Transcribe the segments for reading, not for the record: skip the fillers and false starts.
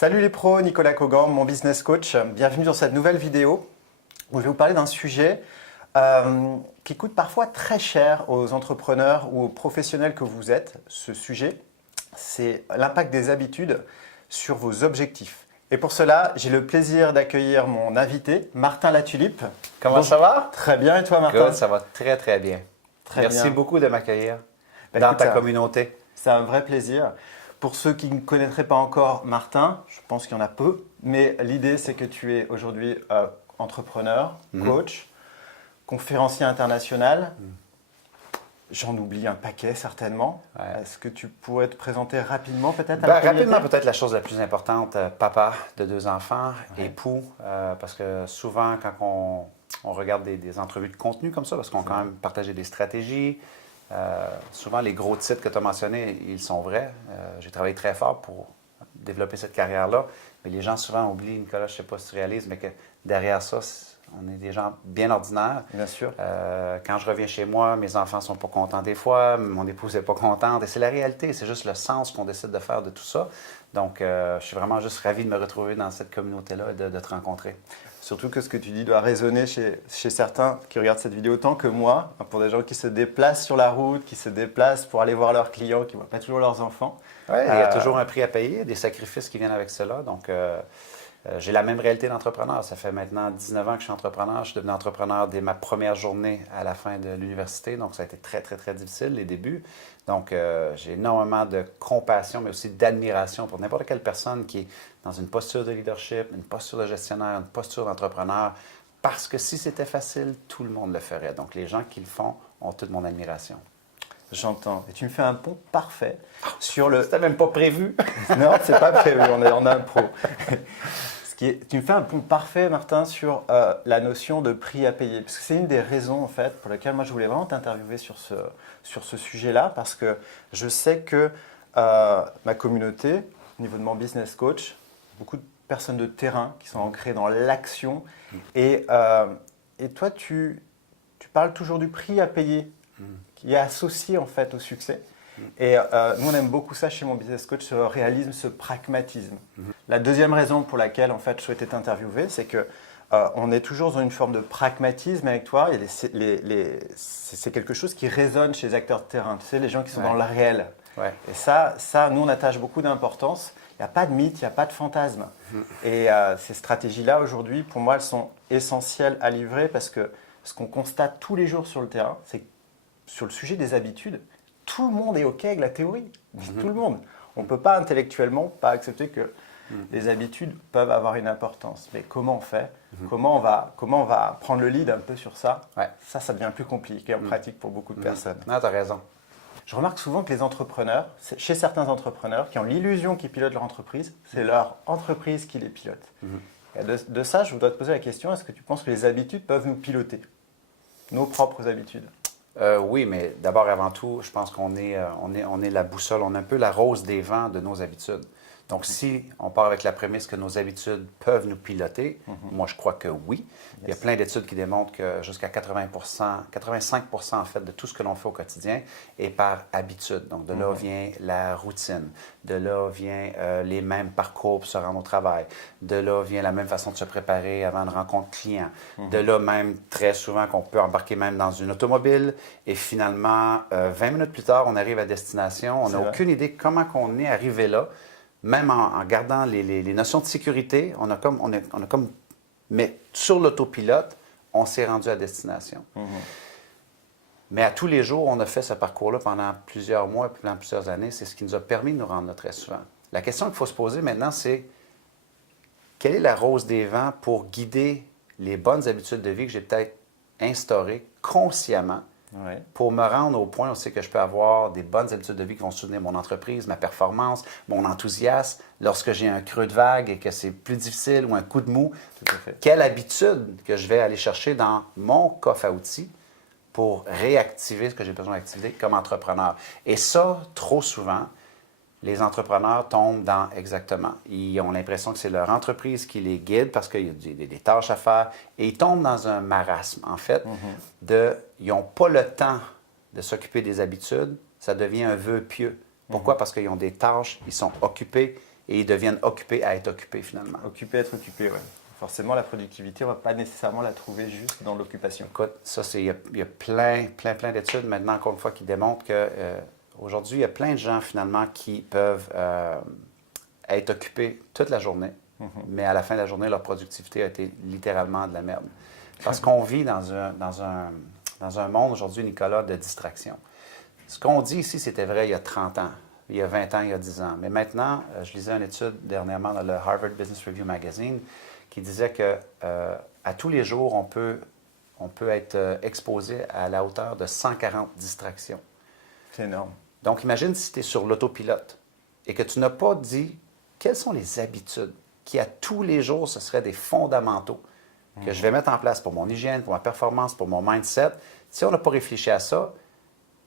Salut les pros, Nicolas Kogan, mon business coach. Bienvenue dans cette nouvelle vidéo où je vais vous parler d'un sujet qui coûte parfois très cher aux entrepreneurs ou aux professionnels que vous êtes. Ce sujet, c'est l'impact des habitudes sur vos objectifs. Et pour cela, j'ai le plaisir d'accueillir mon invité, Martin Latulippe. Comment ça va? Très bien, et toi Martin? Good, ça va très très bien. Merci beaucoup de m'accueillir dans ta communauté. C'est un vrai plaisir. Pour ceux qui ne connaîtraient pas encore Martin, je pense qu'il y en a peu, mais l'idée c'est que tu es aujourd'hui entrepreneur, coach, conférencier international. J'en oublie un paquet certainement. Ouais. Est-ce que tu pourrais te présenter rapidement peut-être rapidement, peut-être la chose la plus importante, papa de 2 enfants, époux, parce que souvent quand on regarde des entrevues de contenu comme ça, parce qu'on a quand même partagé des stratégies, souvent les gros titres que tu as mentionnés, ils sont vrais. J'ai travaillé très fort pour développer cette carrière-là, mais les gens souvent oublient, Nicolas, je ne sais pas si tu réalises, mais que derrière ça, on est des gens bien ordinaires. Bien sûr. Quand je reviens chez moi, mes enfants ne sont pas contents des fois, mon épouse n'est pas contente, et c'est la réalité, c'est juste le sens qu'on décide de faire de tout ça. Donc, je suis vraiment juste ravi de me retrouver dans cette communauté-là et de te rencontrer. Surtout que ce que tu dis doit résonner chez certains qui regardent cette vidéo autant que moi, pour des gens qui se déplacent sur la route, qui se déplacent pour aller voir leurs clients, qui ne voient pas toujours leurs enfants. Oui, il y a toujours un prix à payer, des sacrifices qui viennent avec cela. Donc, j'ai la même réalité d'entrepreneur. Ça fait maintenant 19 ans que je suis entrepreneur. Je suis devenu entrepreneur dès ma première journée à la fin de l'université. Donc, ça a été très, très, très difficile, les débuts. Donc, j'ai énormément de compassion, mais aussi d'admiration pour n'importe quelle personne qui est dans une posture de leadership, une posture de gestionnaire, une posture d'entrepreneur. Parce que si c'était facile, tout le monde le ferait. Donc, les gens qui le font ont toute mon admiration. J'entends. Et tu me fais un pont parfait sur le... C'était même pas prévu. Non, c'est pas prévu, on est en impro. Tu me fais un pont parfait, Martin, sur la notion de prix à payer. Parce que c'est une des raisons, en fait, pour lesquelles moi je voulais vraiment t'interviewer sur ce sujet-là. Parce que je sais que ma communauté, au niveau de mon business coach, beaucoup de personnes de terrain qui sont ancrées dans l'action. Et toi, tu parles toujours du prix à payer, qui est associé en fait au succès. Et nous, on aime beaucoup ça chez mon business coach, ce réalisme, ce pragmatisme. La deuxième raison pour laquelle en fait, je souhaitais t'interviewer, c'est que on est toujours dans une forme de pragmatisme avec toi. C'est quelque chose qui résonne chez les acteurs de terrain, tu sais, les gens qui sont dans le réel. Ouais. Et ça, nous, on attache beaucoup d'importance. Il n'y a pas de mythe, il n'y a pas de fantasme. Et ces stratégies-là, aujourd'hui, pour moi, elles sont essentielles à livrer parce que ce qu'on constate tous les jours sur le terrain, c'est que sur le sujet des habitudes, tout le monde est OK avec la théorie. Tout le monde. On ne peut pas intellectuellement pas accepter que les habitudes peuvent avoir une importance. Mais comment on fait? Comment on va prendre le lead un peu sur ça? Ça devient plus compliqué en pratique pour beaucoup de personnes. Non, tu as raison. Je remarque souvent que les entrepreneurs, chez certains entrepreneurs qui ont l'illusion qu'ils pilotent leur entreprise, c'est leur entreprise qui les pilote. Et de ça, je voudrais te poser la question, est-ce que tu penses que les habitudes peuvent nous piloter? Nos propres habitudes? Oui, mais d'abord, avant tout, je pense qu'on est la boussole, on est un peu la rose des vents de nos habitudes. Donc, si on part avec la prémisse que nos habitudes peuvent nous piloter, moi, je crois que oui. Il y a plein d'études qui démontrent que jusqu'à 85% en fait de tout ce que l'on fait au quotidien est par habitude. Donc, de là vient la routine, de là vient les mêmes parcours pour se rendre au travail, de là vient la même façon de se préparer avant une rencontre client, de là même très souvent qu'on peut embarquer même dans une automobile et finalement, 20 minutes plus tard, on arrive à destination, on n'a aucune idée comment on est arrivé là. Même en gardant les notions de sécurité, mais sur l'autopilote, on s'est rendu à destination. Mais à tous les jours, on a fait ce parcours-là pendant plusieurs mois, pendant plusieurs années. C'est ce qui nous a permis de nous rendre là très souvent. La question qu'il faut se poser maintenant, c'est quelle est la rose des vents pour guider les bonnes habitudes de vie que j'ai peut-être instaurées consciemment pour me rendre au point où c'est que je peux avoir des bonnes habitudes de vie qui vont soutenir mon entreprise, ma performance, mon enthousiasme. Lorsque j'ai un creux de vague et que c'est plus difficile ou un coup de mou, quelle habitude que je vais aller chercher dans mon coffre à outils pour réactiver ce que j'ai besoin d'activer comme entrepreneur. Et ça, trop souvent, les entrepreneurs tombent dans exactement. Ils ont l'impression que c'est leur entreprise qui les guide parce qu'il y a des tâches à faire et ils tombent dans un marasme, en fait, ils n'ont pas le temps de s'occuper des habitudes, ça devient un vœu pieux. Pourquoi? Parce qu'ils ont des tâches, ils sont occupés, et ils deviennent occupés à être occupés finalement. Occuper, être occupé, oui. Forcément, la productivité, on ne va pas nécessairement la trouver juste dans l'occupation. Écoute, ça, il y a plein d'études maintenant, encore une fois, qui démontrent que aujourd'hui, il y a plein de gens finalement qui peuvent être occupés toute la journée, mais à la fin de la journée, leur productivité a été littéralement de la merde. Parce qu'on vit dans un monde aujourd'hui, Nicolas, de distraction. Ce qu'on dit ici, c'était vrai il y a 30 ans, il y a 20 ans, il y a 10 ans. Mais maintenant, je lisais une étude dernièrement dans le Harvard Business Review Magazine qui disait que à tous les jours, on peut être exposé à la hauteur de 140 distractions. C'est énorme. Donc, imagine si tu es sur l'autopilote et que tu n'as pas dit quelles sont les habitudes qui, à tous les jours, ce seraient des fondamentaux que je vais mettre en place pour mon hygiène, pour ma performance, pour mon mindset. Si on n'a pas réfléchi à ça,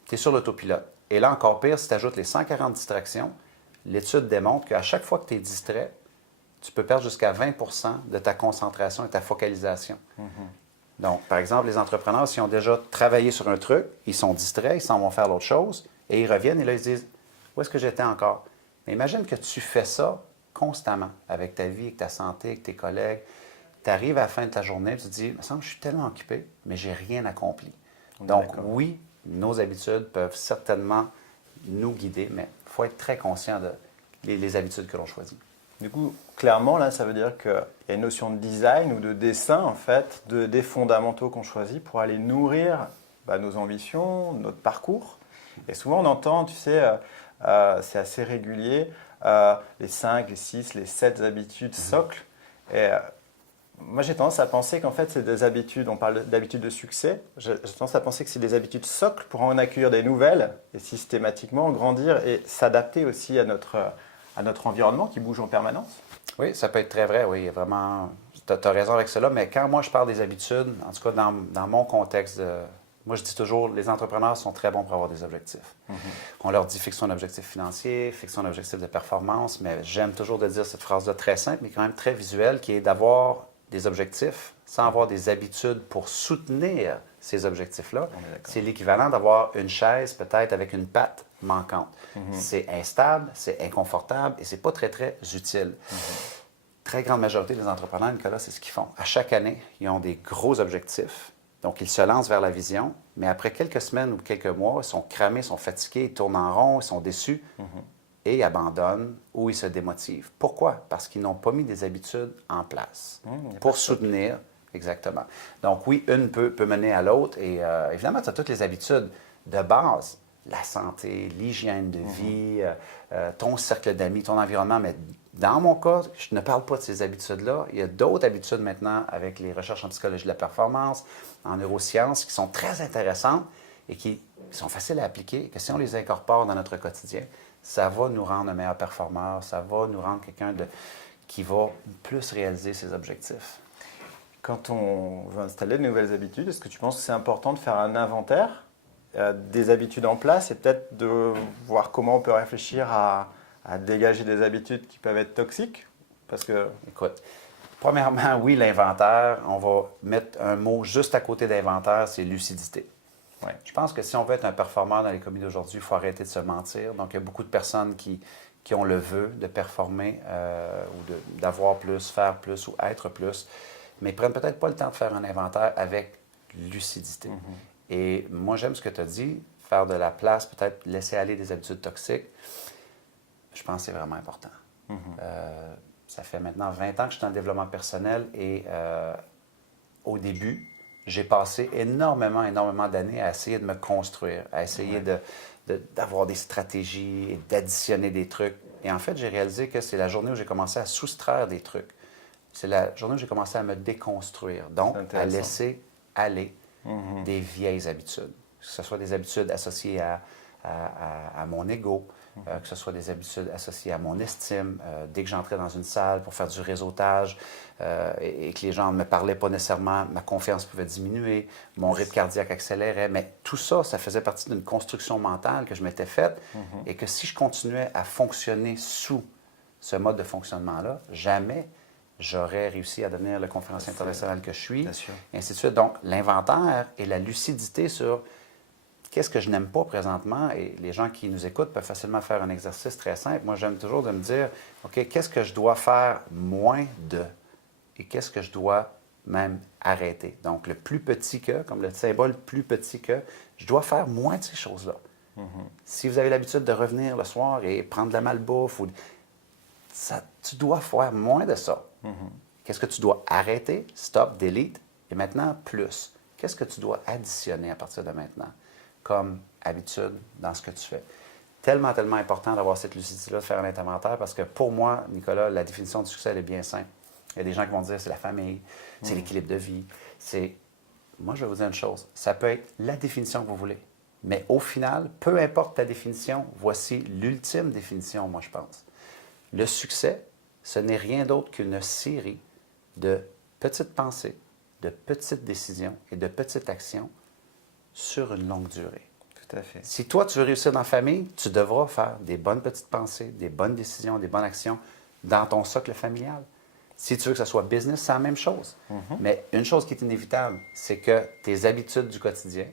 tu es sur l'autopilote. Et là, encore pire, si tu ajoutes les 140 distractions, l'étude démontre qu'à chaque fois que tu es distrait, tu peux perdre jusqu'à 20 de ta concentration et ta focalisation. Donc, par exemple, les entrepreneurs, s'ils ont déjà travaillé sur un truc, ils sont distraits, ils s'en vont faire l'autre chose, et ils reviennent et là, ils se disent « Où est-ce que j'étais encore? » Mais imagine que tu fais ça constamment, avec ta vie, avec ta santé, avec tes collègues. Tu arrives à la fin de ta journée et tu te dis « Il me semble que je suis tellement occupé, mais j'ai rien accompli. » Donc, oui, nos habitudes peuvent certainement nous guider, mais il faut être très conscient des habitudes que l'on choisit. Du coup, clairement, là, ça veut dire qu'il y a une notion de design ou de dessin, en fait, des fondamentaux qu'on choisit pour aller nourrir nos ambitions, notre parcours. Et souvent, on entend, tu sais, c'est assez régulier, les 5, les 6, les 7 habitudes socles. Et moi, j'ai tendance à penser qu'en fait, c'est des habitudes, on parle d'habitudes de succès, j'ai tendance à penser que c'est des habitudes socles pour en accueillir des nouvelles et systématiquement grandir et s'adapter aussi à notre environnement qui bouge en permanence. Oui, ça peut être très vrai, oui, vraiment, tu as raison avec cela, mais quand moi je parle des habitudes, en tout cas dans mon contexte, moi je dis toujours, les entrepreneurs sont très bons pour avoir des objectifs. On leur dit fixe ton objectif financier, fixe ton objectif de performance, mais j'aime toujours de dire cette phrase-là très simple, mais quand même très visuelle, qui est d'avoir des objectifs sans avoir des habitudes pour soutenir ces objectifs-là. C'est l'équivalent d'avoir une chaise peut-être avec une patte manquante. C'est instable, c'est inconfortable et c'est pas très, très utile. Très grande majorité des entrepreneurs, Nicolas, c'est ce qu'ils font. À chaque année, ils ont des gros objectifs. Donc, ils se lancent vers la vision, mais après quelques semaines ou quelques mois, ils sont cramés, ils sont fatigués, ils tournent en rond, ils sont déçus et ils abandonnent ou ils se démotivent. Pourquoi? Parce qu'ils n'ont pas mis des habitudes en place pour soutenir. Exactement. Donc, oui, une peut mener à l'autre et évidemment, tu as toutes les habitudes de base. La santé, l'hygiène de vie, ton cercle d'amis, ton environnement. Mais dans mon cas, je ne parle pas de ces habitudes-là. Il y a d'autres habitudes maintenant avec les recherches en psychologie de la performance, en neurosciences, qui sont très intéressantes et qui sont faciles à appliquer, que si on les incorpore dans notre quotidien, ça va nous rendre un meilleur performeur, ça va nous rendre quelqu'un qui va plus réaliser ses objectifs. Quand on veut installer de nouvelles habitudes, est-ce que tu penses que c'est important de faire un inventaire des habitudes en place et peut-être de voir comment on peut réfléchir à dégager des habitudes qui peuvent être toxiques? Parce que... Écoute, premièrement, oui, l'inventaire, on va mettre un mot juste à côté d'inventaire, c'est lucidité. Ouais. Je pense que si on veut être un performeur dans l'économie d'aujourd'hui, il faut arrêter de se mentir. Donc, il y a beaucoup de personnes qui ont le vœu de performer ou d'avoir plus, faire plus ou être plus, mais ils ne prennent peut-être pas le temps de faire un inventaire avec lucidité. Et moi, j'aime ce que tu as dit, faire de la place, peut-être laisser aller des habitudes toxiques. Je pense que c'est vraiment important. Ça fait maintenant 20 ans que je suis dans le développement personnel et au début, j'ai passé énormément d'années à essayer de me construire, à essayer d'avoir des stratégies et d'additionner des trucs. Et en fait, j'ai réalisé que c'est la journée où j'ai commencé à soustraire des trucs. C'est la journée où j'ai commencé à me déconstruire, donc à laisser aller des vieilles habitudes, que ce soit des habitudes associées à mon ego, que ce soit des habitudes associées à mon estime. Dès que j'entrais dans une salle pour faire du réseautage et que les gens ne me parlaient pas nécessairement, ma confiance pouvait diminuer, mon rythme cardiaque accélérait, mais tout ça, ça faisait partie d'une construction mentale que je m'étais faite et que si je continuais à fonctionner sous ce mode de fonctionnement-là, jamais j'aurais réussi à devenir le conférencier international que je suis, et ainsi de suite. Donc, l'inventaire et la lucidité sur qu'est-ce que je n'aime pas présentement? Et les gens qui nous écoutent peuvent facilement faire un exercice très simple. Moi, j'aime toujours de me dire, OK, qu'est-ce que je dois faire moins de? Et qu'est-ce que je dois même arrêter? Donc, le plus petit que, comme le symbole plus petit que, je dois faire moins de ces choses-là. Si vous avez l'habitude de revenir le soir et prendre de la malbouffe, tu dois faire moins de ça. Qu'est-ce que tu dois arrêter? Stop, delete. Et maintenant, plus. Qu'est-ce que tu dois additionner à partir de maintenant comme habitude dans ce que tu fais? Tellement, tellement important d'avoir cette lucidité-là, de faire un inventaire, parce que pour moi, Nicolas, la définition du succès, elle est bien simple. Il y a des gens qui vont dire c'est la famille, c'est l'équilibre de vie. Moi, je vais vous dire une chose. Ça peut être la définition que vous voulez. Mais au final, peu importe ta définition, voici l'ultime définition, moi, je pense. Le succès, ce n'est rien d'autre qu'une série de petites pensées, de petites décisions et de petites actions sur une longue durée. Tout à fait. Si toi, tu veux réussir dans la famille, tu devras faire des bonnes petites pensées, des bonnes décisions, des bonnes actions dans ton socle familial. Si tu veux que ce soit business, c'est la même chose. Mais une chose qui est inévitable, c'est que tes habitudes du quotidien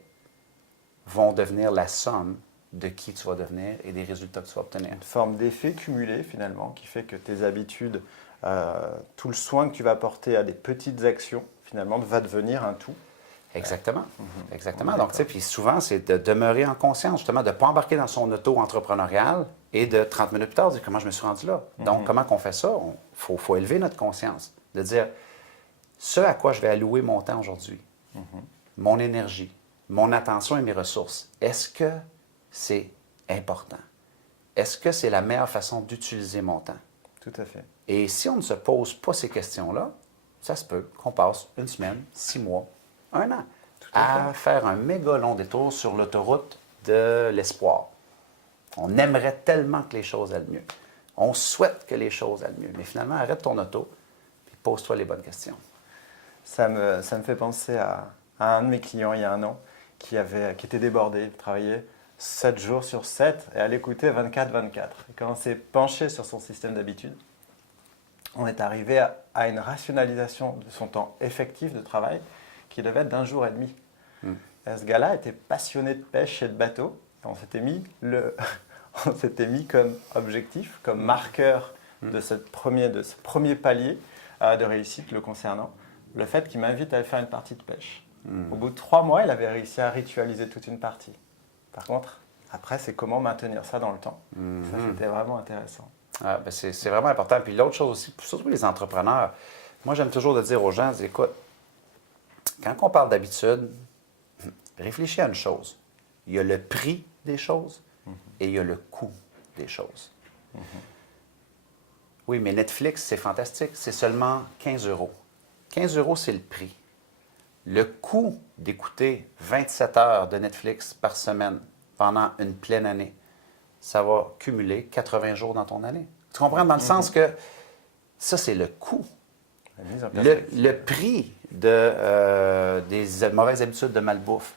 vont devenir la somme de qui tu vas devenir et des résultats que tu vas obtenir. Une forme d'effet cumulé, finalement, qui fait que tes habitudes, tout le soin que tu vas apporter à des petites actions, finalement, va devenir un tout. Exactement. Exactement. Donc, tu sais, puis souvent, c'est de demeurer en conscience, justement, de ne pas embarquer dans son auto entrepreneurial et de 30 minutes plus tard, dire comment je me suis rendu là. Donc, comment qu'on fait ça? Il faut élever notre conscience, de dire ce à quoi je vais allouer mon temps aujourd'hui, mon énergie, mon attention et mes ressources. Est-ce que c'est important? Est-ce que c'est la meilleure façon d'utiliser mon temps? Tout à fait. Et si on ne se pose pas ces questions-là, ça se peut qu'on passe une semaine, 6 mois, 1 an à faire un méga long détour sur l'autoroute de l'espoir. On aimerait tellement que les choses aillent mieux. On souhaite que les choses aillent mieux. Mais finalement, arrête ton auto et pose-toi les bonnes questions. Ça me fait penser à un de mes clients il y a 1 an qui était débordé. Il travaillait 7 jours sur 7 et à l'écouter 24-24. Et quand on s'est penché sur son système d'habitude, on est arrivé à une rationalisation de son temps effectif de travail qui devait être d'1 jour et demi. Et ce gars-là était passionné de pêche et de bateau. Et on s'était mis comme objectif, comme marqueur de ce premier palier de réussite le concernant, le fait qu'il m'invite à aller faire une partie de pêche. Au bout de 3 mois, il avait réussi à ritualiser toute une partie. Par contre, après, c'est comment maintenir ça dans le temps. Ça, c'était vraiment intéressant. Ah, ben c'est vraiment important. Puis l'autre chose aussi, surtout les entrepreneurs, moi, j'aime toujours de dire aux gens, écoute, quand on parle d'habitude, réfléchis à une chose. Il y a le prix des choses et il y a le coût des choses. Oui, mais Netflix, c'est fantastique. C'est seulement 15 €. 15 €, c'est le prix. Le coût d'écouter 27 heures de Netflix par semaine pendant une pleine année, ça va cumuler 80 jours dans ton année. Tu comprends? Dans le sens que ça, c'est le coût. Le prix des mauvaises habitudes de malbouffe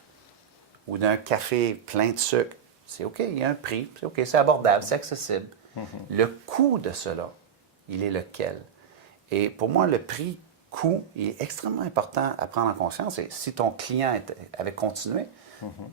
ou d'un café plein de sucre, c'est OK, il y a un prix, c'est OK, c'est abordable, c'est accessible. Le coût de cela, il est lequel? Et pour moi, le prix coût est extrêmement important à prendre en conscience. Et si ton client avait continué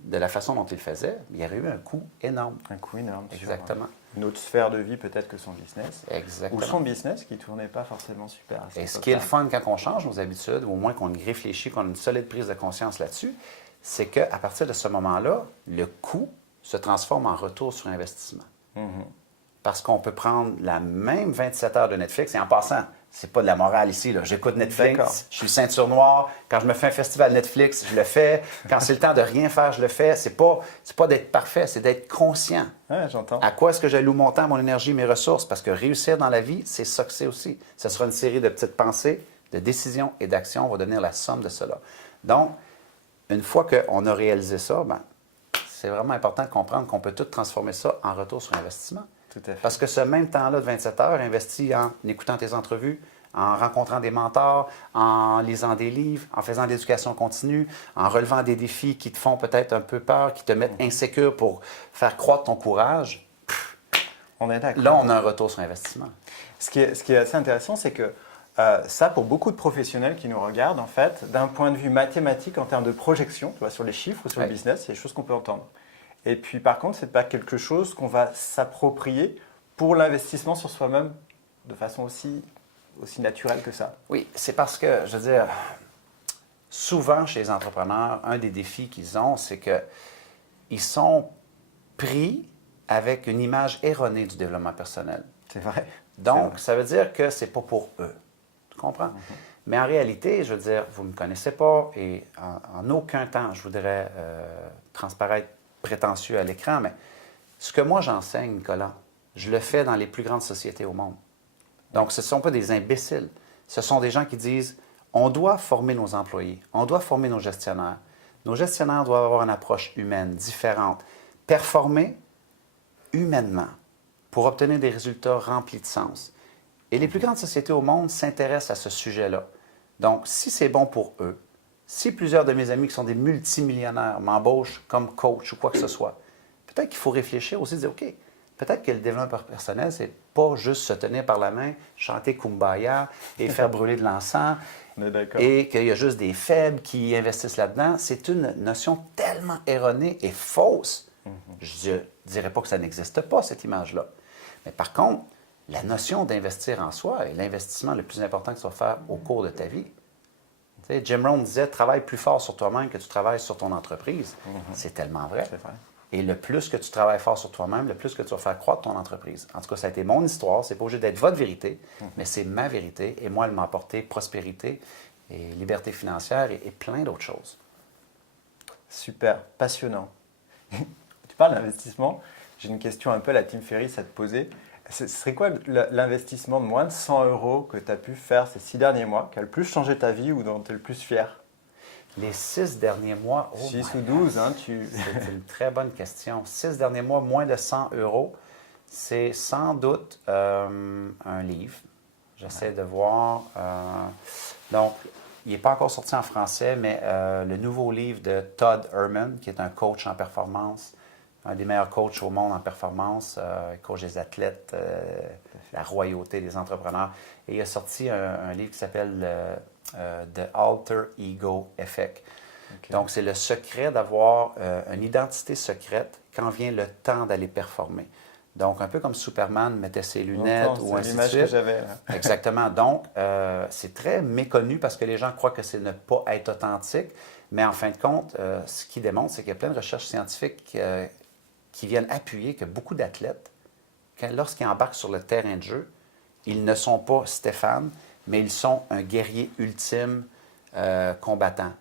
de la façon dont il le faisait, il y aurait eu un coût énorme. Un coût énorme. Exactement. Une autre sphère de vie peut-être que son business. Exactement. Ou son business qui ne tournait pas forcément super. Et ce qui est le fun quand on change nos habitudes, ou au moins qu'on y réfléchit, qu'on a une solide prise de conscience là-dessus, c'est qu'à partir de ce moment-là, le coût se transforme en retour sur investissement. Parce qu'on peut prendre la même 27 heures de Netflix, et en passant, c'est pas de la morale ici, là. J'écoute Netflix, je suis ceinture noire. Quand je me fais un festival Netflix, je le fais. Quand c'est le temps de rien faire, je le fais. C'est pas d'être parfait, c'est d'être conscient. Ouais, j'entends. À quoi est-ce que j'alloue mon temps, mon énergie, mes ressources? Parce que réussir dans la vie, c'est ça que c'est aussi. Ce sera une série de petites pensées, de décisions et d'actions. On va devenir la somme de cela. Donc, une fois qu'on a réalisé ça, c'est vraiment important de comprendre qu'on peut tout transformer ça en retour sur investissement. Tout à fait. Parce que ce même temps-là de 27 heures investi en écoutant tes entrevues, en rencontrant des mentors, en lisant des livres, en faisant de l'éducation continue, en relevant des défis qui te font peut-être un peu peur, qui te mettent insécure pour faire croître ton courage, on est d'accord. là, on a un retour sur investissement. Ce qui est assez intéressant, c'est que ça, pour beaucoup de professionnels qui nous regardent, en fait, d'un point de vue mathématique, en termes de projection, tu vois, sur les chiffres ou sur le business, c'est des choses qu'on peut entendre. Et puis, par contre, ce n'est pas quelque chose qu'on va s'approprier pour l'investissement sur soi-même de façon aussi naturelle que ça. Oui, c'est parce que, je veux dire, souvent chez les entrepreneurs, un des défis qu'ils ont, c'est qu'ils sont pris avec une image erronée du développement personnel. C'est vrai. Donc, ça veut dire que c'est pas pour eux. Tu comprends? Mais en réalité, je veux dire, vous ne me connaissez pas et en aucun temps, je voudrais transparaître prétentieux à l'écran, mais ce que moi j'enseigne, Nicolas, je le fais dans les plus grandes sociétés au monde. Donc, ce ne sont pas des imbéciles. Ce sont des gens qui disent, on doit former nos employés, on doit former nos gestionnaires. Nos gestionnaires doivent avoir une approche humaine, différente, performer humainement pour obtenir des résultats remplis de sens. Et les plus grandes sociétés au monde s'intéressent à ce sujet-là. Donc, si c'est bon pour eux, si plusieurs de mes amis qui sont des multimillionnaires m'embauchent comme coach ou quoi que ce soit, peut-être qu'il faut réfléchir aussi, dire, OK, peut-être que le développement personnel, c'est pas juste se tenir par la main, chanter Kumbaya et faire brûler de l'encens, et qu'il y a juste des faibles qui investissent là-dedans. C'est une notion tellement erronée et fausse. Je ne dirais pas que ça n'existe pas, cette image-là. Mais par contre, la notion d'investir en soi est l'investissement le plus important que tu vas faire au cours de ta vie. Tu sais, Jim Rohn disait, travaille plus fort sur toi-même que tu travailles sur ton entreprise. C'est tellement vrai. C'est vrai. Et le plus que tu travailles fort sur toi-même, le plus que tu vas faire croître ton entreprise. En tout cas, ça a été mon histoire. C'est pas obligé d'être votre vérité, mais c'est ma vérité. Et moi, elle m'a apporté prospérité et liberté financière et plein d'autres choses. Super, passionnant. Tu parles d'investissement. J'ai une question un peu à la Tim Ferriss à te poser. Ce serait quoi l'investissement de moins de 100 € que tu as pu faire ces 6 derniers mois, qui a le plus changé ta vie ou dont tu es le plus fier? Les 6 derniers mois... 6 ou 12, hein, C'est une très bonne question. 6 derniers mois, moins de 100 €, c'est sans doute un livre. J'essaie de voir... donc, il n'est pas encore sorti en français, mais le nouveau livre de Todd Herman, qui est un coach en performance, un des meilleurs coachs au monde en performance, il coach des athlètes, la royauté des entrepreneurs. Et il a sorti un livre qui s'appelle The Alter Ego Effect. Okay. Donc, c'est le secret d'avoir une identité secrète quand vient le temps d'aller performer. Donc, un peu comme Superman mettait ses lunettes ou ainsi de suite. Que j'avais. Exactement. Donc, c'est très méconnu parce que les gens croient que c'est ne pas être authentique. Mais en fin de compte, ce qui démontre, c'est qu'il y a plein de recherches scientifiques qui viennent appuyer que beaucoup d'athlètes, lorsqu'ils embarquent sur le terrain de jeu, ils ne sont pas Stéphane, mais ils sont un guerrier ultime combattant.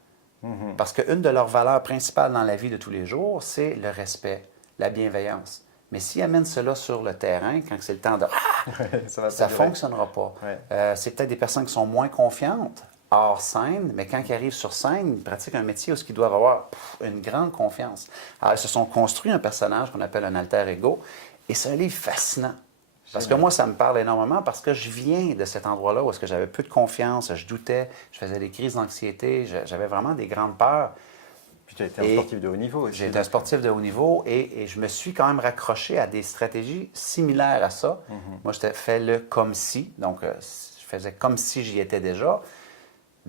Parce qu'une de leurs valeurs principales dans la vie de tous les jours, c'est le respect, la bienveillance. Mais s'ils amènent cela sur le terrain, quand c'est le temps de... ça ne fonctionnera pas. Ouais. C'est peut-être des personnes qui sont moins confiantes hors scène, mais quand ils arrivent sur scène, ils pratiquent un métier où ils doivent avoir une grande confiance. Alors, ils se sont construits un personnage qu'on appelle un alter ego, et c'est un livre fascinant. Parce que moi, ça me parle énormément parce que je viens de cet endroit-là où est-ce que j'avais peu de confiance, je doutais, je faisais des crises d'anxiété, j'avais vraiment des grandes peurs. Puis tu as été un sportif de haut niveau aussi. J'ai été un sportif de haut niveau et je me suis quand même raccroché à des stratégies similaires à ça. Moi, je fait le comme si, donc je faisais comme si j'y étais déjà.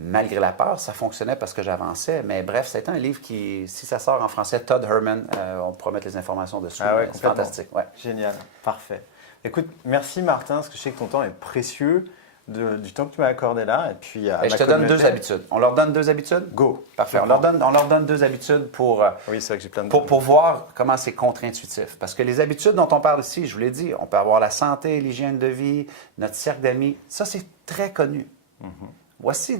Malgré la peur, ça fonctionnait parce que j'avançais. Mais bref, c'est un livre qui, si ça sort en français, Todd Herman, on pourra mettre les informations dessus. Ah ouais, c'est fantastique. Ouais. Génial, parfait. Écoute, merci Martin, parce que je sais que ton temps est précieux, du temps que tu m'as accordé là. Et puis, je te donne 2 habitudes. On leur donne 2 habitudes? Go! Parfait. On leur donne 2 habitudes pour, oui, c'est vrai que j'ai plein de pour voir comment c'est contre-intuitif. Parce que les habitudes dont on parle ici, je vous l'ai dit, on peut avoir la santé, l'hygiène de vie, notre cercle d'amis. Ça, c'est très connu. Voici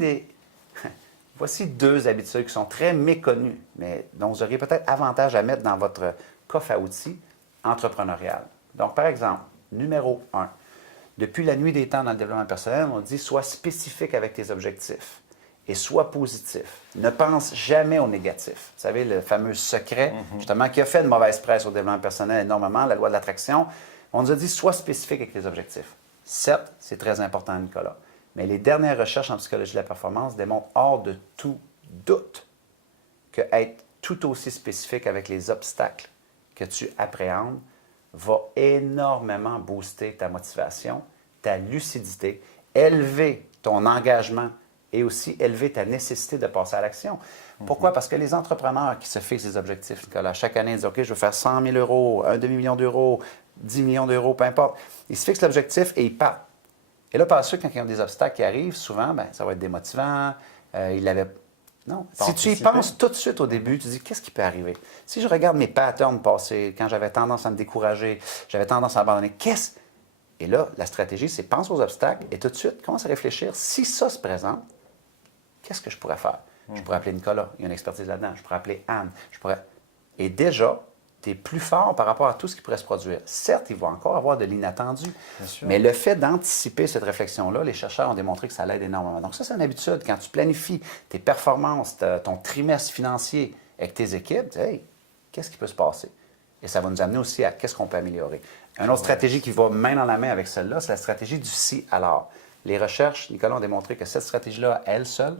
2 habitudes qui sont très méconnues, mais dont vous auriez peut-être avantage à mettre dans votre coffre à outils entrepreneurial. Donc, par exemple, numéro 1. Depuis la nuit des temps dans le développement personnel, on dit « sois spécifique avec tes objectifs et sois positif. Ne pense jamais au négatif. » Vous savez, le fameux secret, justement, qui a fait de mauvaise presse au développement personnel énormément, la loi de l'attraction. On nous a dit « sois spécifique avec tes objectifs. » Certes, c'est très important, Nicolas. Mais les dernières recherches en psychologie de la performance démontrent hors de tout doute que être tout aussi spécifique avec les obstacles que tu appréhendes va énormément booster ta motivation, ta lucidité, élever ton engagement et aussi élever ta nécessité de passer à l'action. Pourquoi? Parce que les entrepreneurs qui se fixent des objectifs, Nicolas, chaque année, ils disent, OK, je veux faire 100 000 euros, un demi-million d'euros, 10 millions d'euros, peu importe. Ils se fixent l'objectif et ils partent. Et là, par la suite, quand ils ont des obstacles qui arrivent, souvent, bien, ça va être démotivant. Non. Si tu y penses tout de suite au début, tu dis, qu'est-ce qui peut arriver? Si je regarde mes patterns passés, quand j'avais tendance à me décourager, j'avais tendance à abandonner, Et là, la stratégie, c'est pense aux obstacles et tout de suite, commence à réfléchir. Si ça se présente, qu'est-ce que je pourrais faire? Je pourrais appeler Nicolas, il y a une expertise là-dedans. Je pourrais appeler Anne. Et déjà, tu es plus fort par rapport à tout ce qui pourrait se produire. Certes, il va encore avoir de l'inattendu, mais le fait d'anticiper cette réflexion-là, les chercheurs ont démontré que ça l'aide énormément. Donc ça, c'est une habitude. Quand tu planifies tes performances, ton trimestre financier avec tes équipes, tu dis, hey, qu'est-ce qui peut se passer? Et ça va nous amener aussi à qu'est-ce qu'on peut améliorer. Une autre stratégie qui va main dans la main avec celle-là, c'est la stratégie du si alors. Les recherches, Nicolas, ont démontré que cette stratégie-là, elle seule,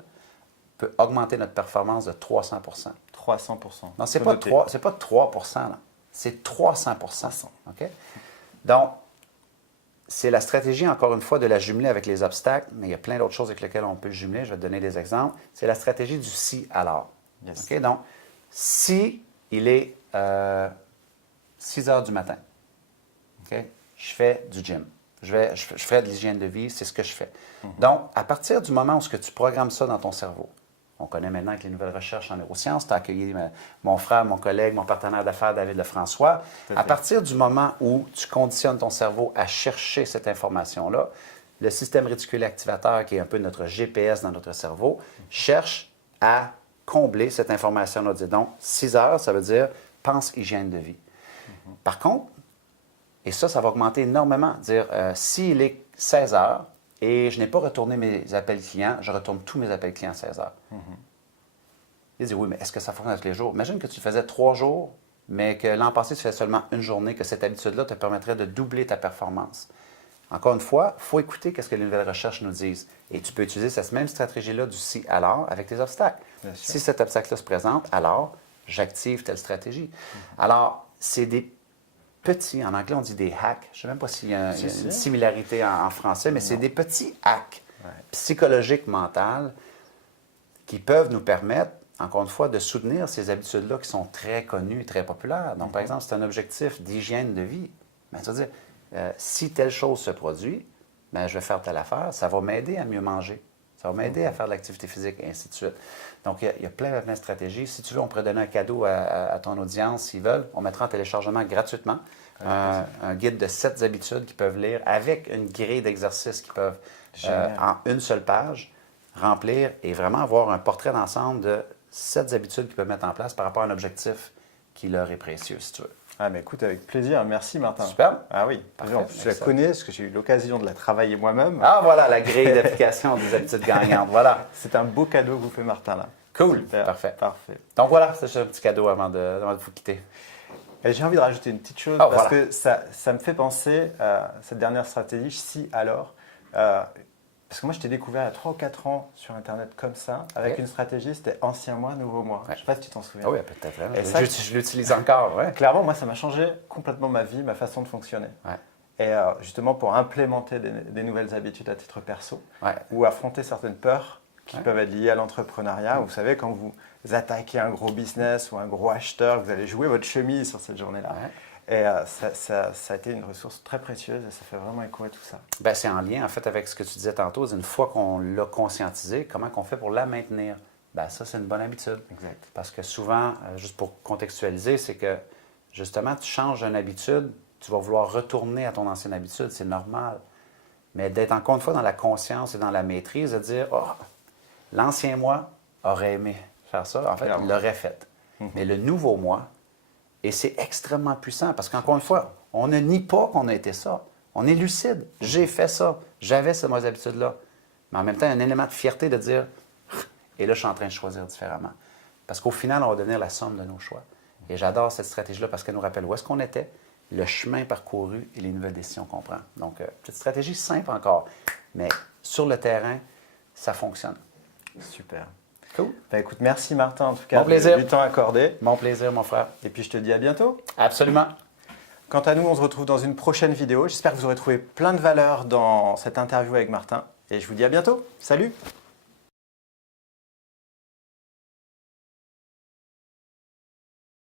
peut augmenter notre performance de 300 300 Non, ce n'est pas 3 là. C'est 300 OK? Donc, c'est la stratégie, encore une fois, de la jumeler avec les obstacles, mais il y a plein d'autres choses avec lesquelles on peut le jumeler. Je vais te donner des exemples. C'est la stratégie du si alors. Yes. OK? Donc, si il est 6 heures du matin, OK? Je fais du gym. Je fais de l'hygiène de vie, c'est ce que je fais. Donc, à partir du moment où tu programmes ça dans ton cerveau, on connaît maintenant avec les nouvelles recherches en neurosciences, tu as accueilli mon frère, mon collègue, mon partenaire d'affaires, David Lefrançois. À partir du moment où tu conditionnes ton cerveau à chercher cette information-là, le système réticulé activateur, qui est un peu notre GPS dans notre cerveau, cherche à combler cette information-là. Donc, 6 heures, ça veut dire pense hygiène de vie. Par contre, et ça va augmenter énormément. S'il est 16 heures, et je n'ai pas retourné mes appels clients, je retourne tous mes appels clients à 16 heures. Il dit, oui, mais est-ce que ça fonctionne tous les jours? Imagine que tu faisais 3 jours, mais que l'an passé, tu fais seulement une journée, que cette habitude-là te permettrait de doubler ta performance. Encore une fois, il faut écouter ce que les nouvelles recherches nous disent. Et tu peux utiliser cette même stratégie-là du si alors avec tes obstacles. Si cet obstacle-là se présente, alors j'active telle stratégie. Alors, c'est des petits, en anglais on dit des hacks. Je ne sais même pas s'il y a une similarité en français, mais c'est des petits hacks psychologiques, mentales, qui peuvent nous permettre, encore une fois, de soutenir ces habitudes-là qui sont très connues, très populaires. Donc, par exemple, c'est un objectif d'hygiène de vie. Bien, ça veut dire, si telle chose se produit, bien, je vais faire telle affaire, ça va m'aider à mieux manger. Ça va m'aider à faire de l'activité physique, et ainsi de suite. Donc, il y a plein de stratégies. Si tu veux, on pourrait donner un cadeau à ton audience, s'ils veulent. On mettra en téléchargement gratuitement un guide de 7 habitudes qu'ils peuvent lire avec une grille d'exercices qu'ils peuvent, en une seule page, remplir et vraiment avoir un portrait d'ensemble de 7 habitudes qu'ils peuvent mettre en place par rapport à un objectif qui leur est précieux, si tu veux. Ah, mais écoute, avec plaisir. Merci, Martin. Super. Ah oui. Parfait, Je la connais parce que j'ai eu l'occasion de la travailler moi-même. Ah, voilà, la grille d'application des habitudes gagnantes. Voilà. C'est un beau cadeau que vous fait Martin, là. Cool. Super. Parfait. Parfait. Donc, voilà, c'est un petit cadeau avant de vous quitter. Et j'ai envie de rajouter une petite chose parce que ça me fait penser à cette dernière stratégie, si alors. Parce que moi, je t'ai découvert il y a 3 ou 4 ans sur Internet comme ça, avec une stratégie, c'était ancien mois, nouveau mois. Je ne sais pas si tu t'en souviens. Ah oui, peut-être. Hein. Et ça, je l'utilise encore. Ouais. Clairement, moi, ça m'a changé complètement ma vie, ma façon de fonctionner. Ouais. Et justement, pour implémenter des nouvelles habitudes à titre perso, Ouais. ou affronter certaines peurs qui peuvent être liées à l'entrepreneuriat. Vous savez, quand vous attaquez un gros business ou un gros acheteur, vous allez jouer votre chemise sur cette journée-là. Ouais. Et ça a été une ressource très précieuse et ça fait vraiment écho à tout ça. Bien, c'est en lien, en fait, avec ce que tu disais tantôt. Une fois qu'on l'a conscientisé, comment on fait pour la maintenir? Bien, ça, c'est une bonne habitude. Exact. Parce que souvent, juste pour contextualiser, c'est que, justement, tu changes une habitude, tu vas vouloir retourner à ton ancienne habitude, c'est normal. Mais d'être encore une fois dans la conscience et dans la maîtrise, de dire, oh, l'ancien moi aurait aimé faire ça. En fait, il l'aurait fait. Mais le nouveau moi, et c'est extrêmement puissant parce qu'encore une fois, on ne nie pas qu'on a été ça. On est lucide. J'ai fait ça. J'avais ces mauvaises habitudes-là. Mais en même temps, il y a un élément de fierté de dire et là, je suis en train de choisir différemment. Parce qu'au final, on va devenir la somme de nos choix. Et j'adore cette stratégie-là parce qu'elle nous rappelle où est-ce qu'on était, le chemin parcouru et les nouvelles décisions qu'on prend. Donc, petite stratégie simple encore. Mais sur le terrain, ça fonctionne. Super. Cool. Ben, écoute, merci Martin en tout cas Mon plaisir. du temps accordé. Mon plaisir, mon frère. Et puis je te dis à bientôt. Absolument. Quant à nous, on se retrouve dans une prochaine vidéo. J'espère que vous aurez trouvé plein de valeur dans cette interview avec Martin. Et je vous dis à bientôt. Salut!